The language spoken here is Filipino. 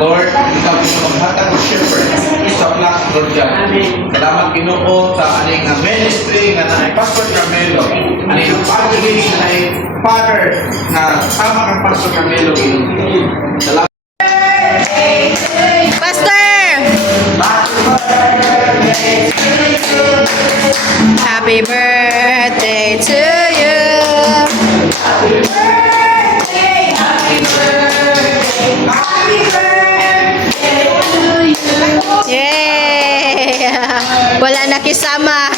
Lord, ikaw maghatag ko shepherd. Isa plus Lord God. Salamat Ginoo sa aning ministry nga na Pastor Carmelo. Aning family na Father na sama kang Pastor Carmelo. Salamat. Pastor! Happy birthday to you. Happy birthday, happy birthday, happy birthday to you. Yay! Wala na kisama.